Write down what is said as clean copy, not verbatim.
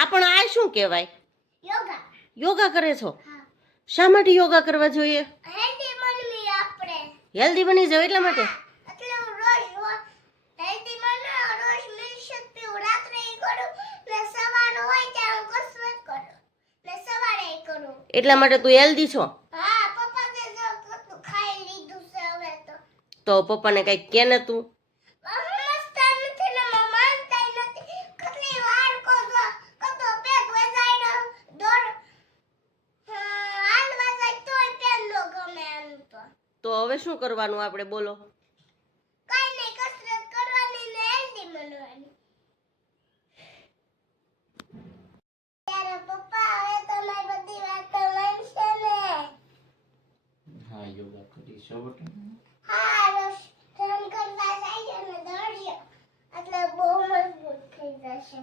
આ પણ આ શું કહેવાય? યોગા. યોગા કરે છો? હા. શા માટે યોગા કરવા જોઈએ? હેલ્ધી બનવી આપણે. હેલ્ધી બની જાવ એટલા માટે? એટલે હું રોજ હેલ્ધી બનો, રોજ મિલ્કશેક પીવું, રાત્રે ઈ કરું ને સવાર હોય ત્યારે હું કસરત કરું ને સવારે ઈ કરું. એટલા માટે તું હેલ્ધી છો? હા, પપ્પા તે જો કતું ખાઈ લીધું છે હવે તો. તો પપ્પાને કઈક કે ને તું. સમજતા નથી ને માનતા નથી. કેટલી વાર કહો છો, કતો પેટ વજાયડો, દોડ હાલવા જાય તોય પેન નો ગમે એમ તો. તો હવે શું કરવાનું આપણે બોલો? કઈ નહીં, કસરત કરવાની ને હેલ્ધી બનવાની. ત્યારે પપ્પા હવે તમારી બધી વાતો માનશે ને? હા, યોગા કરીશું બેટા. હા, રોજ રન કરવા જાય ને દોડ્યો એટલે બહુ મજબૂત થઈ જશે.